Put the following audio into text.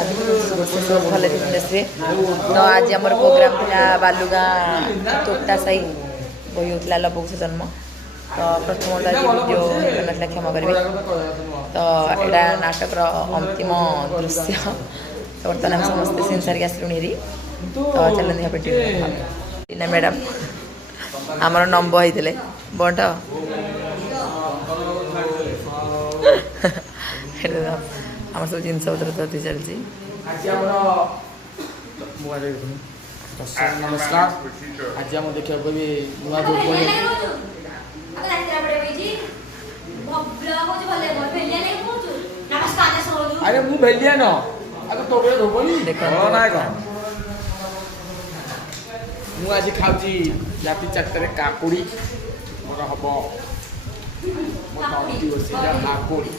भल बिजनेस तो आज आम प्रोग्राम था बालुगाँ तोटा साई बही होता लबोक्ष जन्म तो प्रथम वीडियो होता क्षमा करेंगे तो यहाँ नाटक अंतिम दृश्य तो बर्तमान आम समस्ते सीन सारिक आसलुणी तो चलते यहाँ टीना मैडम आमर नंबर होते बंट आम सब जिन पत्र चलती नमस्कार आज आम देखा भी नुआ अरे मु भेलिया न अरे तो बे रोबनी ना कौन मु आज खाऊची राति 4 काकुड़ी मोर हबो मो तंती ओसी जा काकुड़ी